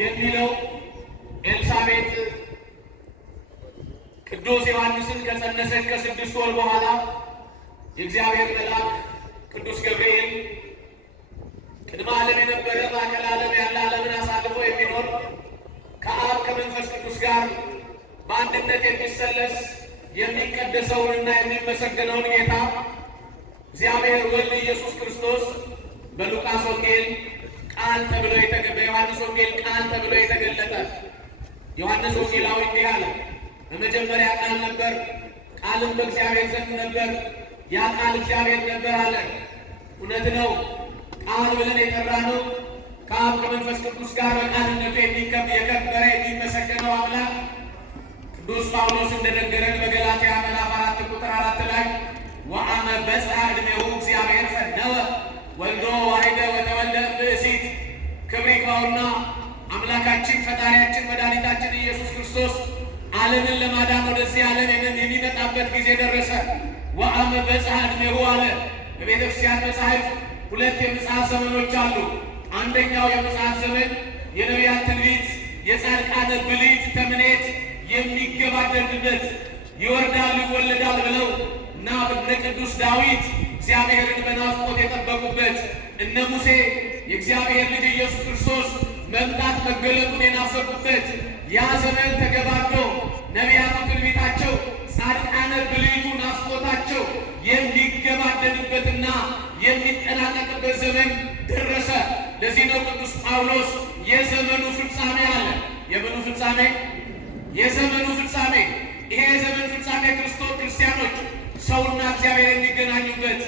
የሚለው ኤልሳቤጥ ቅዱስ ዮሐንስን ከጸነሰች ከ6 ወር በኋላ የእግዚአብሔር መልአክ ቅዱስ ገብርኤል ቅድመ ዓለም የነበረ ማዕከለ ዓለም ያለ ዓለምን አሳልፎ የሚኖር ከአብ ከመንፈስ ቅዱስ ጋር በአንድነት የሚሰለስ የሚቀደሰውንና የሚመሰገነውን ጌታ እግዚአብሔር ወልድ ኢየሱስ ክርስቶስ በሉቃስ ወንጌል ቃል ተብሎ በዮሐንስ ወንጌል ቃል ተብሎ የተገለጠ ዮሐንስ ወንጌላዊ እንዲህ አለ። በመጀመሪያ ቃል ነበር፣ ቃልም በእግዚአብሔር ዘንድ ነበር፣ ያ ቃል እግዚአብሔር ነበር አለ። እውነት ነው። ቃል ብለን የጠራነው ከአብ ከመንፈስ ቅዱስ ጋር በቃልነቱ የከበረ የሚመሰገነው አምላክ ቅዱስ ጳውሎስ እንደነገረን በገላትያ ምዕራፍ 4 ቁጥር 4 ላይ ወአመ በጽሐ ዕድሜሁ እግዚአብሔር ፈነወ ወልዶ ዋሕደ ወተወልደ ብእሲት። ክብር ይግባውና አምላካችን ፈጣሪያችን መድኃኒታችን ኢየሱስ ክርስቶስ ዓለምን ለማዳን ወደዚህ ዓለም የሚመጣበት ጊዜ ደረሰ። ወአመ በጽሐ ዕድሜሁ አለ። በቤተ ክርስቲያን መጻሕፍት 2 የምጽአት ዘመኖች አሉ። አንደኛው የምጽአት ዘመን የነቢያት ትንቢት፣ የጻድቃን ብልጭ ተምኔት የሚገባደድበት ይወርዳል ይወለዳል ብለው እና እነ ቅዱስ ዳዊት እግዚአብሔርን በናፍቆት የጠበቁበት፣ እነ ሙሴ የእግዚአብሔር ልጅ ኢየሱስ ክርስቶስ መምጣት መገለጡን የናፈቁበት ያ ዘመን ተገባዶ ነቢያቱ ትንቢታቸው፣ ጻድቃነ ብልይቱ ናፍቆታቸው የሚገባደድበትና የሚጠናቀቅበት ዘመን ደረሰ። ለዚህ ነው ቅዱስ ጳውሎስ የዘመኑ ፍጻሜ አለ። የምኑ ፍጻሜ? የዘመኑ ፍጻሜ። ይሄ የዘመን ፍጻሜ ክርስቲያኖች ሰውና እግዚአብሔር የሚገናኙበት፣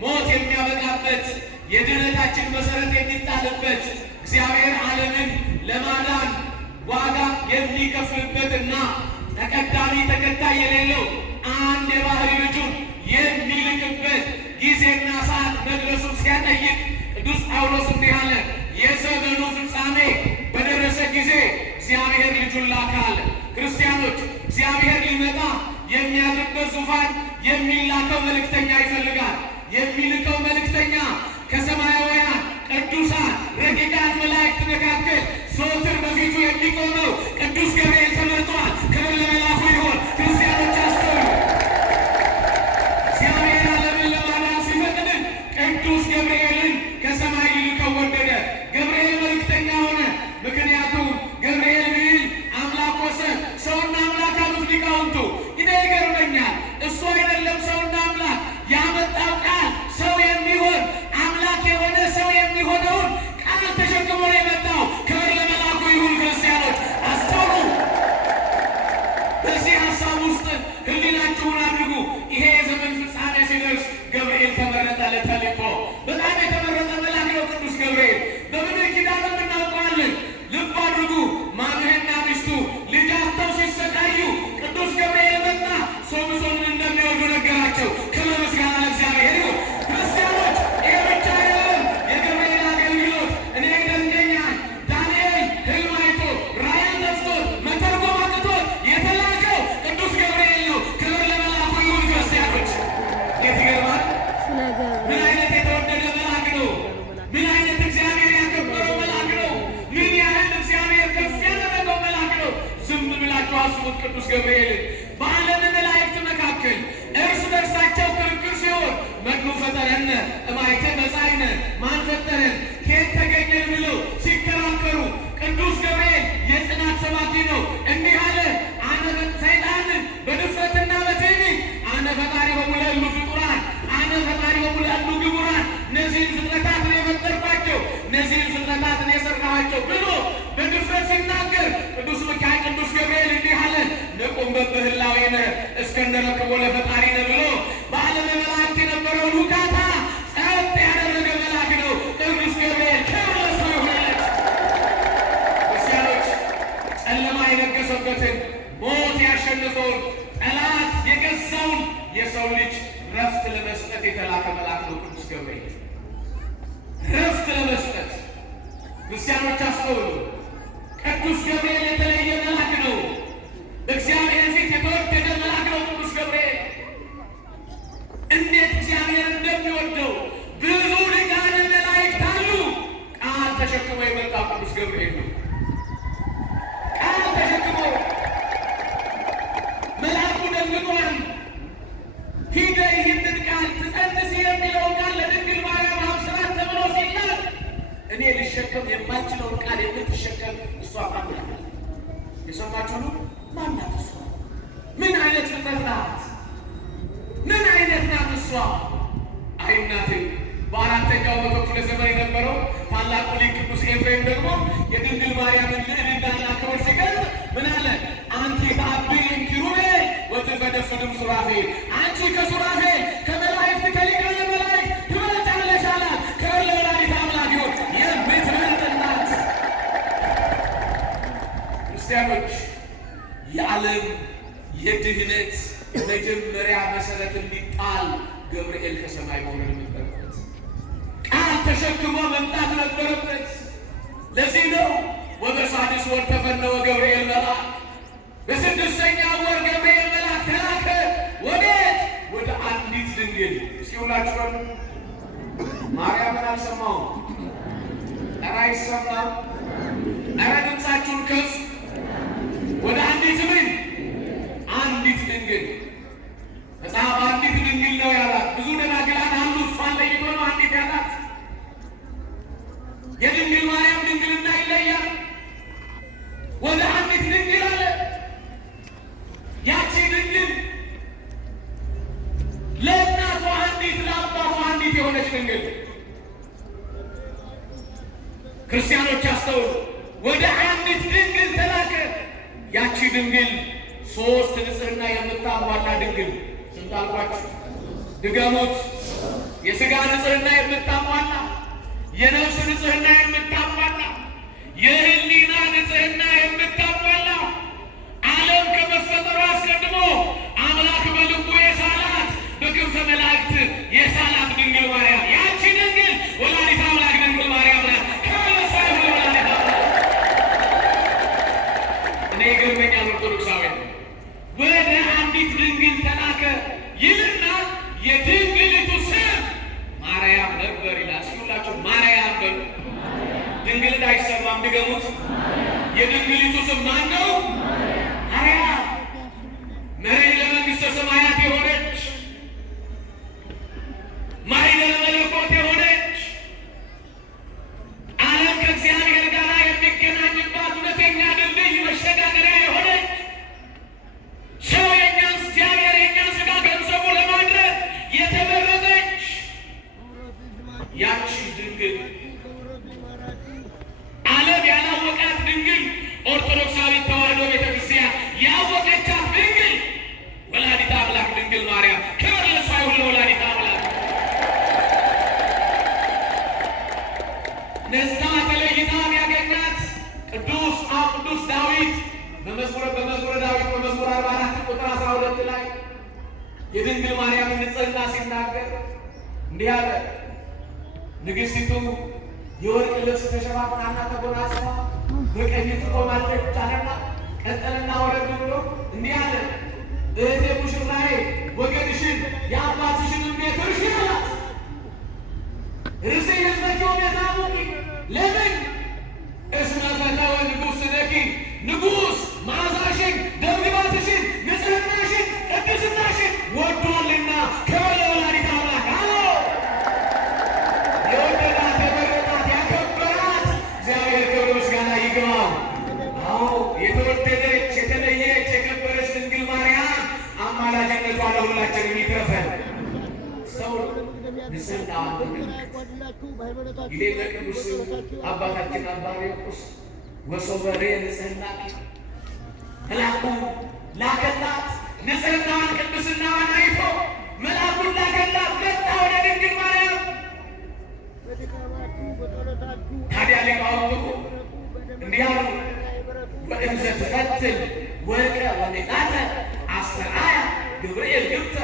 ሞት የሚያበቃበት፣ የድኅነታችን መሰረት የሚጣልበት፣ እግዚአብሔር ዓለምን ለማዳን ዋጋ የሚከፍልበትና ተቀዳሚ ተከታይ የሌለው አንድ የባህሪ ልጁን የሚልክበት ጊዜና ሰዓት መድረሱን ሲያጠይቅ ቅዱስ ጳውሎስ እንዲህ አለ። የዘመኑ ፍጻሜ በደረሰ ጊዜ እግዚአብሔር ልጁን ላከ አለ። ክርስቲያኖች እግዚአብሔር ሊመጣ የሚያድርበት ዙፋን የሚላከው መልእክተኛ ይፈልጋል። የሚልከው መልእክተኛ ከሰማያውያን ቅዱሳን ረቂቃን መላእክት መካከል ዘወትር በፊቱ የሚቆመው ቅዱስ ገብርኤል ተመርጧል። ክብር ለመልአኩ ይሁን። ክርስቲያኖች አስተውሉ። እግዚአብሔር ዓለምን ለማዳን ሲፈቅድ ቅዱስ ገብርኤልን ከሰማይ ሊልከው ወደደ። ገብርኤል መልእክተኛ ሆነ። ምክንያቱም ገብርኤል ቢል አምላክ ወሰን ሰውና አምላክ አሉት ሊቃውንቱ። እኔ ይገርመኛል። እሱ አይደለም ሰውና አምላክ ያመጣው ቃል ሰው የሚሆን አምላክ የሆነ ሰው የሚሆነውን ቃል ተሸክሞ ነው የመጣው። ክብር ለመልአኩ ይሁን። ክርስቲያኖች አስተውሉ። በዚህ ሀሳብ ውስጥ ሕሊናችሁን አድርጉ። ይሄ የዘመን ፍጻሜ ሲደርስ ገብርኤል ተመረጠ ለተልእኮ። በጣም የተመረጠ መልአክ ነው ቅዱስ ገብርኤል። በብሉይ ኪዳን እናውቀዋለን። ልብ አድርጉ። ማኑሄና ሚስቱ ልጅ አጥተው ሲሰቃዩ ቅዱስ ገብርኤል መጣ። ሶምሶንን እንደሚወዱ ነገራቸው። ክብር ምስጋና ለእግዚአብሔር ይሁን። ክርስቲያኖች ይሄ ብቻ አይደለም የገብርኤል አገልግሎት። እኔ ይደንቀኛል። ዳንኤል ሕልም አይቶ ራእይ ነስቶት መተርጎም አቅቶት የተላከው ቅዱስ ገብርኤል ነው። ክብር ለመልአኩ ይሁን። ክርስቲያኖች የት ይገርማል! ምን አይነት የተወደደ መልአክ ነው! ምን አይነት እግዚአብሔር ያከበረው መልአክ ነው! ምን ያህል እግዚአብሔር ከፍ ያደረገው መልአክ ነው! ዝም ብላችሁ አስቡት። ቅዱስ ገብርኤል በዓለም መላእክት መካከል እርስ በርሳቸው ክርክር ሲሆን መኑ ፈጠረነ እማይተ መጻእነ፣ ማን ፈጠረን ከየት ተገኘን ብለው ሲከራከሩ ቅዱስ ገብርኤል የጽናት ሰባኪ ነው። እንዲህ አለ። አነ ሰይጣንን በድፍረትና በትዕቢት አነ ፈጣሪ በሙላሉ ፍጡራን፣ አነ ፈጣሪ በሙላሉ ግቡራን፣ እነዚህን ፍጥረታት ነው የፈጠርኳቸው፣ እነዚህን ፍጥረታት ነው የሰራኋቸው ብሎ በድፍረት ሲናገር ቅዱስ ሚካኤል ቅዱስ ገብርኤል እንዲህ አለ። ንቁም በብህላዌነ እስከነረክቦ ለፈጣሪነ ብሎ በዓለመ መላእክት የነበረውን ሁካታ ጸጥ ያደረገ መልአክ ነው ቅዱስ ገብርኤል። ክብር ለእሱ ይሁንለት። ክርስቲያኖች ጨለማ የነገሰበትን ሞት ያሸነፈውን ጠላት የገዛውን የሰው ልጅ ረፍት ለመስጠት የተላከ መልአክ ነው ቅዱስ ገብርኤል። ረፍት ለመስጠት ክርስቲያኖች አስተውሉ። ቅዱስ ገብርኤል የተለየ መልአክ ነው። በእግዚአብሔር ፊት የተወደደ መልአክ ነው ቅዱስ ገብርኤል። እንዴት እግዚአብሔር እንደሚወደው ብዙ ሊቃነ መላእክት አሉ። ቃል ተሸክሞ የመጣው ቅዱስ ገብርኤል ነው። የሚያስተምረውን ቃል የምትሸከም እሷ ማን ናት? የሰማችሁ ነው። ማን ናት እሷ? ምን አይነት ፍጥረት ናት? ምን አይነት ናት እሷ? አይ እናቴ፣ በአራተኛው መቶ ክፍለ ዘመን የነበረው ታላቁ ሊቅ ቅዱስ ኤፍሬም ደግሞ የድንግል ማርያምን ልዕልናና ክብር ሲገልጽ ምን አለ? አንቲ ተአብይን ኪሩቤል ወትፈደፍድም ሱራፌል፣ አንቺ ከሱራፌል ከመላእክት ከሊቃነ መላእክት ትበልጫለሽ አላት። ክብር ለወላዲተ አምላክ ይሁን። የምትበልጥ እናት። ክርስቲያኖች፣ የዓለም የድህነት መጀመሪያ መሰረት እንዲጣል ገብርኤል ከሰማይ መውረድ ነበረበት። ቃል ተሸክሞ መምጣት ነበረበት። ለዚህ ነው ወበሳድስ ወር ተፈነወ ገብርኤል መልአክ፣ በስድስተኛው ወር ገብርኤል መልአክ ተላከ። ወዴት? ወደ አንዲት ድንግል። እስኪ ሁላችሁ ማርያምን አልሰማሁም? ኧረ አይሰማም? ኧረ ድምፃችሁን ከፍ። ወደ አንዲት ምን? አንዲት ድንግል። መጽሐፍ አንዲት ድንግል ነው ያላት። ብዙ ደናግላን አሉ፣ እሷን ለይቶ ነው አንዲት ያላት። የድንግል ማርያም ድንግልና ይለያል። ወደ አንዲት ድንግል አለ። ያቺ ድንግል ለእናቷ አንዲት፣ ለአባቷ አንዲት የሆነች ድንግል። ክርስቲያኖች አስተውሉ። ወደ አንዲት ድንግል ተላከ። ያቺ ድንግል ሶስት ንጽሕና የምታሟላ ድንግል። ስንት አልኳችሁ? ድገሙት። የሥጋ ንጽሕና የምታሟላ፣ የነፍስ ንጽሕና የምታሟላ፣ የሕሊና ንጽሕና የምታሟላ፣ ዓለም ከመፈጠሩ አስቀድሞ አምላክ በልቡ የሳላት በክንፈ መላእክት የሳላት ድንግል ማርያም። ያቺ ድንግል ወላዲተ አምላክ ድንግል ማርያም ናት። ከመለሳይ ወላዲተ አምላክ። እኔ ይገርመኛል ኦርቶዶክሳውያን፣ ወደ አንዲት ድንግል ተላከ ይልና የድንግሊቱ ስም ማርያም ነበር ይላል። ሲሁላችሁ ማርያም በሉ። ድንግል አይሰማም? ድገሙት። የድንግሊቱ ስም ማን ነው? ማርያም። መሪ ለመንግሥተ ሰማያት የሆነች ማኅደረ መለኮት የሆነች ዓለም ከእግዚአብሔር ጋር የሚገናኝባት እውነተኛ ድልድይ መሸጋገሪያ የሆነች ሰው የእኛን እግዚአብሔር የእኛን ሥጋ ገንዘቡ ለማድረግ የተመረጠች ያቺ ድንግል፣ ዓለም ያላወቃት ድንግል፣ ኦርቶዶክሳዊት ተዋሕዶ ቤተክርስቲያን ያወቀቻት ድንግል ወላዲተ አምላክ ድንግል ማርያም። ክብር ለእሷ ይሁን፣ ለወላዲተ አምላክ። ነስታ ተለይታ ያገኛት ቅዱስ ዳዊት በመዝሙረ ዳዊት በመዝሙር 44 ቁጥር 12 ላይ የድንግል ማርያምን ንጽሕና ሲናገር እንዲህ አለ። ንግሥቲቱ የወርቅ ልብስ ተሸፋፍናና ተጎናጽፋ በቀኝ ትቆማለች አለና ቀጠልና ወረድ ብሎ እንዲህ አለ። እህቴ ሙሽራዬ ወገንሽን የአባትሽንም ቤት እርሺ አላት። ርሴ ሕዝበኪው ቤተ አቡኪ። ለምን? እስመ ፈተወ ንጉሥ ስነኪ፣ ንጉሥ መዓዛሽን፣ ደምግባትሽን፣ ንጽሕናሽን፣ ቅድስናሽን ወዶልና። ክብር ለወላዲተ አምላክ። አዎ የወደዳት የመረጣት ያከበራት እግዚአብሔር ክብር ምስጋና ይግባው። አዎ የተወደደች የተለየች የከበረች ድንግል ማርያም አማላጅነቷ ለሁላችንም ይትረፈን። ሰው ንጽሕና ይሌ ለቅዱስ አባታችን አባ ሕርያቆስ ወሶበሬ ንጽሕና መልአኩ ላከላት። ንጽሕናዋን ቅድስናዋን አይቶ መልአኩን ላከላት። መጣ ወደ ድንግል ማርያም። ታዲያ ሊቃውንቱ እንዲህ አሉ። ወእንዘ ትፈትን ወርቀ ወንቃተ አስተርአያ ገብርኤል ግብተ።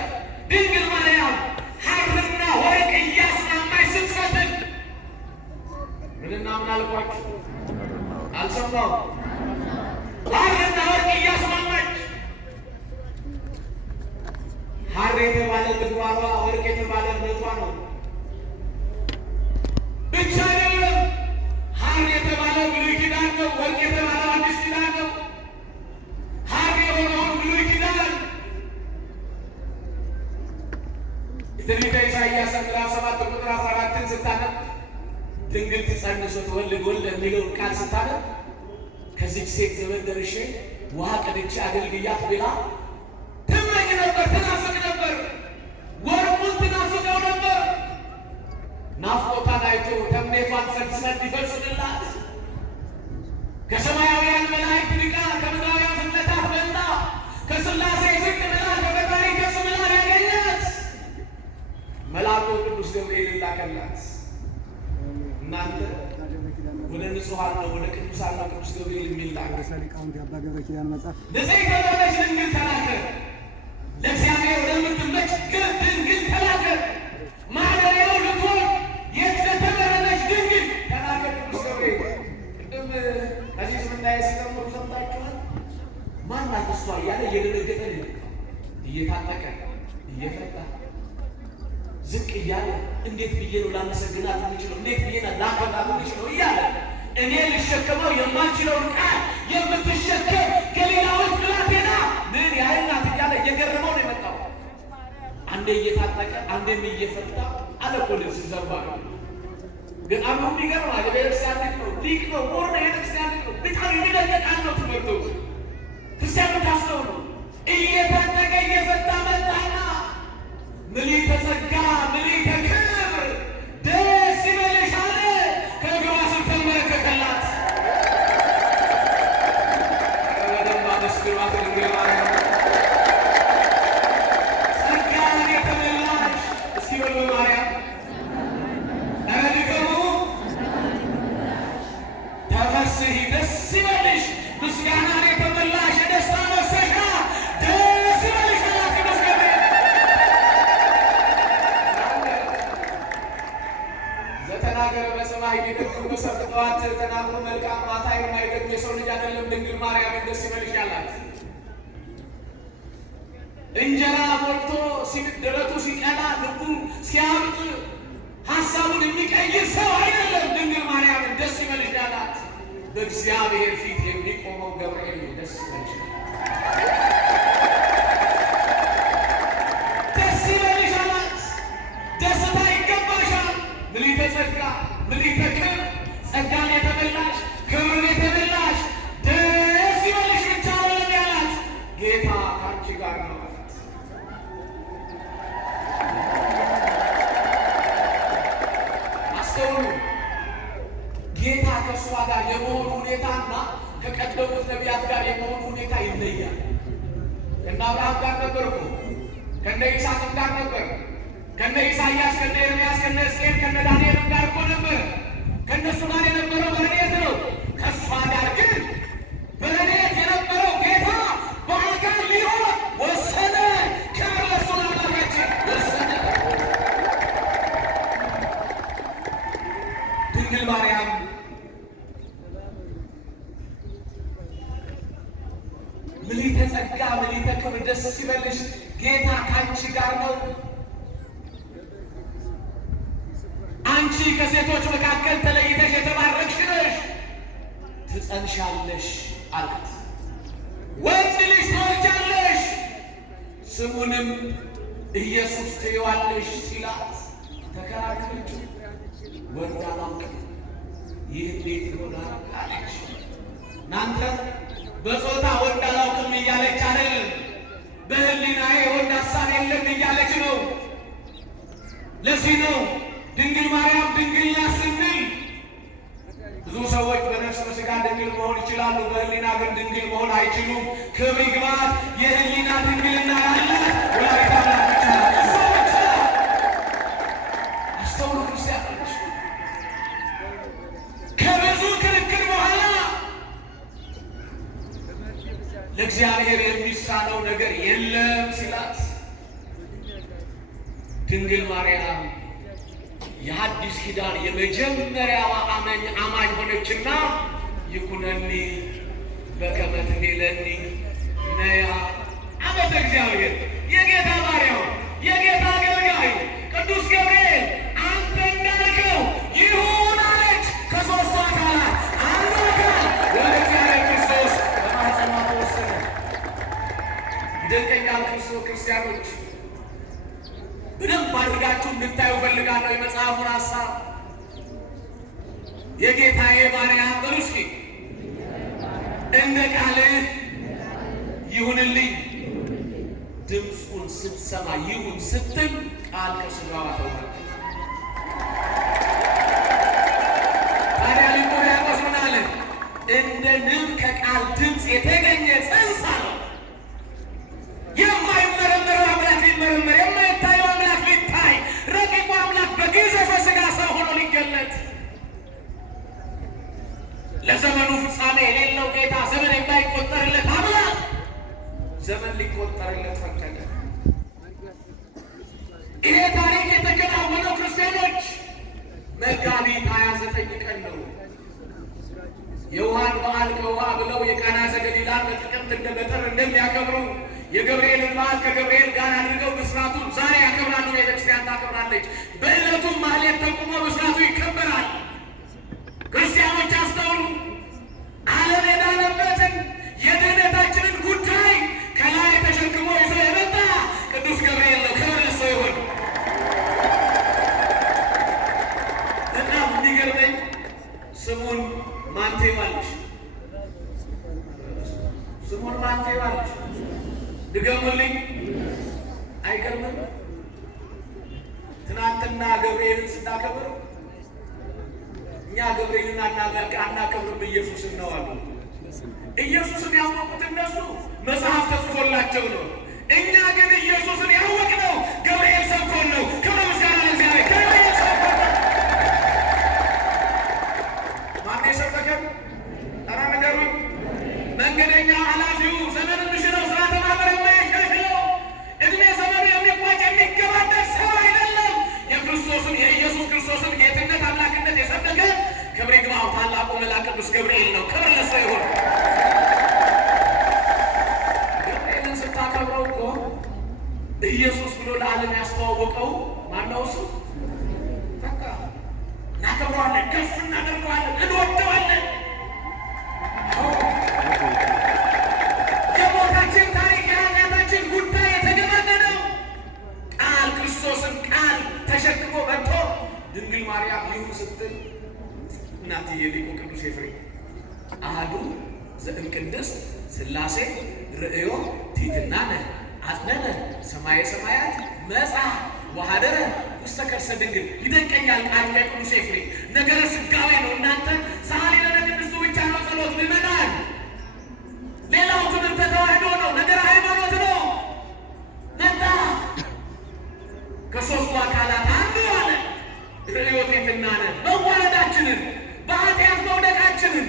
ድንግል ማርያም ሐርና ወርቅ እያስማማች ስትፈትን ምንና ምን አልኳችሁ? አልሰማሁም? ሐርና ወርቅ እያስማማች። ሐር የተባለ ምግባሯ፣ ወርቅ የተባለ እምነቷ ነው። ብቻ አይደለም። ሐር የተባለ ብሉይ ኪዳን ነው። ወርቅ የተባለ አዲስ ኪዳን ነው። ሐር የሆነውን ብሉይ ኪዳን ትንቢተ ኢሳይያስ ምዕራፍ 7 ቁጥር 14 ስታነብ ድንግል ትጸንስ ወትወልድ ወልደ የሚለውን ቃል ስታነብ ከዚች ሴት ዘመን ደርሼ ውሃ ቀድቼ አገልግያት ብላ ትመኝ ነበር፣ ትናፍቅ ነበር፣ ወርቁን ትናፍቀው ነበር። ናፍቆቷን አይቶ ተምኔቷን ሰንሰለት ይፈጽምላት ከሰማያውያን መላእክት ልቃ ከምድራውያን ፍጥረታት በልጣ ከሥላሴ ዝቅ ብላ ከፈጣሪ ከፍ ብላ ያገኛት መልአኩ ቅዱስ ገብርኤል ላከላት። እናንተ ወደ ንጹሐን ነው ወደ ቅዱሳን ነው ቅዱስ ገብርኤል የሚላክ ንጽሕት የሆነች ድንግል ተላከ። ለእግዚአብሔር ወደምትመች ድንግል ተላከ። ማደሪያው ልትሆን የተመረጠች ድንግል ተላከ ቅዱስ ገብርኤል። ቅድም ከዚህ ስምንታየ ሲቀምሩ ሰምታችኋል። ማናት እሷ እያለ እየደነገጠ ነው እየታጠቀ እየፈታ ዝቅ እያለ እንዴት ብዬ ነው ላመሰግናት የምችለው? እንዴት ብዬ ነው ላከብራት የምችለው? እያለ እኔ ልሸከመው የማልችለውን ቃል የምትሸከም ገሊላዊት ብላቴና ምን ያህል ናት እያለ እየገረመው ነው የመጣው። አንዴ እየታጠቀ አንዴም እየፈታ አለ እኮ ልብስ ዘባሉ። በጣም ነው የሚገርመው። የቤተክርስቲያን ልጅ ነው፣ ሊቅ ነው፣ ሞር ነው፣ የቤተክርስቲያን ልጅ ነው። በጣም የሚደንቅ ቃል ነው ትምህርቱ። ክርስቲያኑ ታስተውሉ። እየታጠቀ እየፈታ መጣና ምልዕተ ጸጋ ምልዕተ ክብር ደስ ይበልሽ አለ። ከእግሯ ስር ተንበረከከላት። በደንብ አመስግኗት ድንግል ማርያም። ጸጋን የተመላሽ እስኪ በሉ ማርያም። ኧረ ድገሙ። ተፈስሒ ደስ ይበልሽ ምስጋናን የተመላሽ የደስታ መፍሰሻ ደስ ይበልሽ አላት ቅዱስ ገብርኤል። ዘተናገረ በሰማይ ቢደግም በሰብዕ ጠዋት ተናግሮ መልካም ማታ የማይደግም የሰው ልጅ አይደለም ድንግል ማርያም ደስ ይበልሽ ያላት። እንጀራ ሞልቶ ደረቱ ሲቀላ ልቡ ሲያብጥ ሀሳቡን የሚቀይር ሰው አይደለም ድንግል ማርያም ደስ ይበልሽ ያላት። በእግዚአብሔር ፊት የሚቆመው ገብርኤል ደስ ይበልሽ ደስ ይበልሽ አላት። ደስታ ይገባሻል። ምልዕተ ጸጋ ምልዕተ ክብር ጸጋን የተመላሽ ክብርን የተመላሽ ደስ ይበልሽ ብቻ አይደለም ያላት፣ ጌታ ከአንቺ ጋር ነው አላት። አስተውሉ። ጌታ ከእሷ ጋር የመሆኑ ሁኔታና ከቀደሙት ነቢያት ጋር የመሆኑ ሁኔታ ይለያል። ከነ አብርሃም ጋር ነበርኩ፣ ከነ ይስሐቅም ጋር ነበር፣ ከነ ኢሳያስ፣ ከነ ኤርምያስ፣ ከነ ሕዝቅኤል፣ ከነ ዳንኤልም ጋር እኮ ነበር። ከእነሱ ጋር የነበረው በረድኤት ነው። ከእሷ ጋር ግን በረድኤት የነበረው ጌታ በአካል ሊሆን ወሰነ። ክብር ለእሱ ለአምላካችን ወሰነ። ድንግል ማርያም ምልዕተ ጸጋ ምልዕተ ክብር ደስ ይበልሽ ጌታ ከአንቺ ጋር ነው። አንቺ ከሴቶች መካከል ተለይተሽ የተባረክሽ ነሽ፣ ትጸንሻለሽ አላት። ወንድ ልጅ ትወልጃለሽ፣ ስሙንም ኢየሱስ ትይዋለሽ ሲላት ተከራከረችው። ወንድ አላውቅም ይህ እንዴት ይሆናል አለች። እናንተ በጾታ ወንድ አላውቅም እያለች አይደለም፣ በሕሊናዬ ወንድ ሀሳብ የለም እያለች ነው። ለዚህ ነው ድንግል ማርያም ድንግል ናት ስንል ብዙ ሰዎች በነፍስ በሥጋ ድንግል መሆን ይችላሉ፣ በሕሊና ግን ድንግል መሆን አይችሉም። ክብር ይግባት። የሕሊና ድንግልና ያላት ወላዲተ አምላክ ብቻ ናት። እሷ ብቻ። አስተውሉ ክርስቲያኖች። ከብዙ ክርክር በኋላ ለእግዚአብሔር የሚሳነው ነገር የለም ሲላት ድንግል ማርያም የሐዲስ ኪዳን የመጀመሪያዋ አማኝ ሆነችና ይኩነኒ በከመ ትቤለኒ ነያ አመተ እግዚአብሔር የጌታ ባሪያው የጌታ አገልጋይ ቅዱስ ገብርኤል አንተ እንዳልከው ይሁን አለች። ከሦስቱ አካላት አንዱ አካል ወደ እግዚአብሔር ክርስቶስ በማኅፀኗ ተወሰነ። ይደንቀኛል ክርስቲያኖች በደንብ አድርጋችሁ እንድታዩ ፈልጋለሁ የመጽሐፉን ሐሳብ። የጌታዬ ባሪያ በሉ እስኪ እንደ ቃልህ ይሁንልኝ። ድምፁን ስትሰማ ይሁን ስትል ቃል ከሥጋዋ ተዋሃደ። ታዲያ ሊቁ ሕርያቆስ ምን አለ? እንደ ንብ ከቃል ድምፅ የተገኘ ጽንስ አለው። የማይመረመረው አምላክ ሊመረመር፣ የማይታየው አምላክ ሊታይ፣ ረቂቁ አምላክ በግዘፈ ሥጋ ሰው ሆኖ ሊገለጥ፣ ለዘመኑ ፍጻሜ የሌለው ጌታ፣ ዘመን የማይቆጠርለት አምላክ ዘመን ሊቆጠርለት ፈቀደ። ይሄ ታሪክ የተከናወነው ክርስቲያኖች መጋቢት 29 ቀን ነው። የውሃን በዓል ከውሃ ብለው የቃና ዘገሊላን በጥቅምት እንደ በጥር እንደሚያከብሩ የገብርኤልን በዓል ከገብርኤል ጋር አድርገው ብስራቱን ዛሬ ያከብራሉ። ቤተክርስቲያን ታከብራለች። በዕለቱም ማህሌት ተቁሞ ብስራቱ ይከበራል። ክርስቲያኖች አስተውሉ። ዓለም የዳነበትን የድህነታችንን ጉዳይ ከላይ ተሸክሞ ይዞ የመጣ ቅዱስ ገብርኤል ነው። ክብር ለእሱ ይሁን። በጣም የሚገርመኝ ስሙን ማን ትይዋለሽ? ስሙን ማን ትይዋለሽ? ድገሙልኝ። አይገርምም? ትናንትና ገብርኤልን ስናከብር እኛ ገብርኤልን አናከብርም ኢየሱስን ነው አሉ። ኢየሱስን ያወቁት እነሱ መጽሐፍ ተጽፎላቸው ነው። እኛ ግን ኢየሱስን ያወቅነው ገብርኤል ሰብኮን ነው። ክብር ምስጋና ለእግዚአብሔር። ገብርኤል ሰብኮን ነው። ማን የሰበከን? ኧረ ንገሩኝ። መንገደኛ ኃላፊው ዘመን ምሽረው ስርዓተ ማኅበር የማያሻሽለው እድሜ ዘመኑ የሚቋጭ የሚገባደድ ሰው አይደለም። የኢየሱስ ክርስቶስን ጌትነት አምላክነት የሰበከ ክብር ይግባው ታላቁ መልአክ ቅዱስ ገብርኤል ነው። ክብር ለእሱ ይሁን። ገብርኤልን ስታከብረው እኮ ኢየሱስ ብሎ ለዓለም ያስተዋወቀው ማነው? እሱ በቃ እናከብረዋለን፣ ከፍ እናደርገዋለን፣ እንወደዋለን። የሞታችን ታሪክ የኃጢአታችን ጉዳይ የተገመደነው ቃል ክርስቶስን ቃል ተሸክሞ መጥቶ ድንግል ማርያም ይሁን ስትል እናትዬ ሊቁ ቅዱስ ኤፍሬም አሐዱ ዘእምቅድስት ሥላሴ ርእዮ ትሕትናነ አጽነነ ሰማየ ሰማያት መጽአ ወኀደረ ውስተ ከርሰ ድንግል። ይደንቀኛል ቃል ቅዱስ ኤፍሬም ነገረ ሥጋዌ ነው። እናንተ ሰዓሊ ለነ ቅድስቱ ብቻ ነው ጸሎት ምእመናን። ሌላው ትምህርተ ተዋሕዶ ነው፣ ነገረ ሃይማኖት ነው። መጣ ከሦስቱ አካላት አንዱ አለ ርእዮ ትሕትናነ መዋረዳችንን፣ በኃጢአት መውደቃችንን፣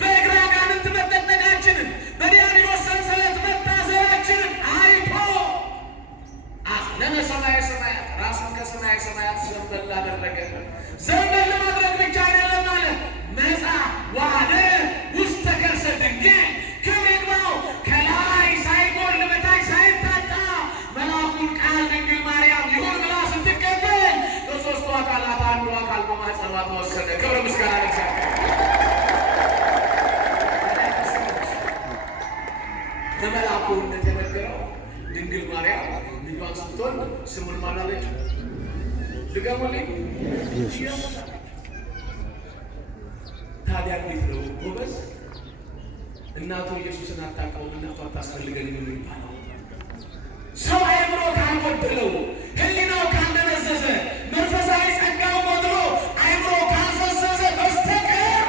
በእግረ አጋንንት መጠቅጠቃችንን፣ በዲያብሎስ ሰንሰለት መታሰራችንን አይቶ አጽነነ ሰማየ ሰማያት ራሱን ከሰማየ ሰማያት ዘንበል አደረገ። ዘንበል ማድረግ ብቻ አይደለም አለ መጽአ ወኀደረ ውስተ ከርሰ ድንግል። ክብር ይግባው ከላይ ሳይጎል በታች ሳይታጣ መልአኩን ቃል ድንግል ማርያም ይሁን ብላ ስትቀበል ከሦስቱ አካላት አንዱ አካል በማኅፀኗ ተወሰደ። ክብር ምስጋና ለእግዚአብሔር። በመልአኩ እንደተነገረው ድንግል ማርያም ልጇን ስትወልድ ስሙን ማን አለችው? ድገሙልኝ። ኢየሱስ። ታዲያ እንዴት ነው ጎበዝ? እናቱ ኢየሱስን አታውቀውም፣ እናቱ አታስፈልገንም የሚባለው? ሰው አእምሮ ካልጎደለው፣ ሕሊናው ካልደነዘዘ፣ መንፈሳዊ ጸጋው ጎድሎ አእምሮ ካልፈዘዘ በስተቀር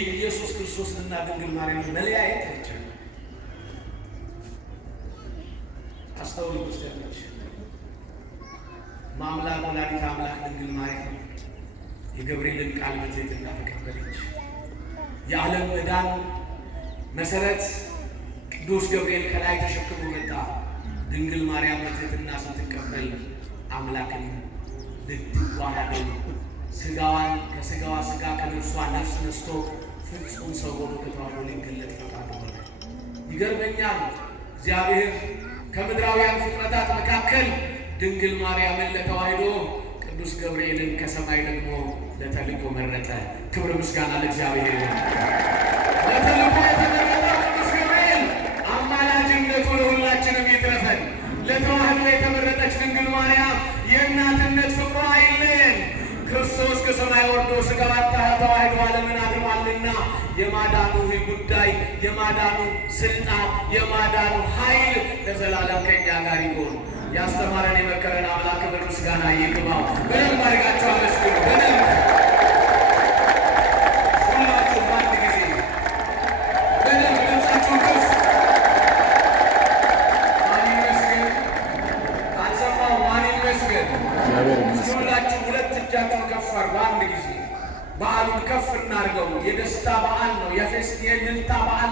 ኢየሱስ ክርስቶስንና ድንግል ማርያም መለያየት አይቻልም። አስተውሉ ክርስቲያኖች። ማምላክ ወላዲተ አምላክ ድንግል ማርያም የገብርኤልን ቃል በትሕትና ተቀበለች። የዓለም መዳን መሰረት ቅዱስ ገብርኤል ከላይ ተሸክሞ መጣ። ድንግል ማርያም በትሕትና ስትቀበል አምላክን ልትዋሃደው ሥጋዋን ከሥጋዋ ሥጋ ከነፍሷ ነፍስ ነስቶ ፍጹም ሰው ሆኖ ከተዋህዶ ሊገለጥ ፈቃዱ ሆነ። ይገርመኛል። እግዚአብሔር ከምድራውያን ፍጥረታት መካከል ድንግል ማርያምን ለተዋህዶ ቅዱስ ገብርኤልን ከሰማይ ደግሞ ለተልእኮ መረጠ። ክብር ምስጋና ለእግዚአብሔር ይሁን። ለተልእኮ የተመረጠው ቅዱስ ገብርኤል አማላጅነቱ ለሁላችንም ይትረፈን። ለተዋህዶ የተመረጠች ድንግል ማርያም የእናትነት ፍቅሯ አይለየን። ክርስቶስ ከሰማይ ወርዶ ሥጋዋን ተዋሕዶ ዓለምን አድኗልና የማዳኑ ጉዳይ፣ የማዳኑ ስልጣን፣ የማዳኑ ኃይል ለዘላለም ከእኛ ጋር ይሆን። ያስተማረን የመከረን አምላክ ክብር ምስጋና ይግባው። በደንብ አድርጋችሁ አመስግኑ። በደንብ ሁላችሁም አንድ ጊዜ በደንብ ድምፃችሁን ከፍ ማን ይመስገን? አልሰማው ማን ይመስገን? ሁላችሁ ሁለት እጃችሁን ከፍ አድርጉ አንድ ጊዜ። በዓሉን ከፍ እናድርገው። የደስታ በዓል ነው። የእልልታ በዓል ነው።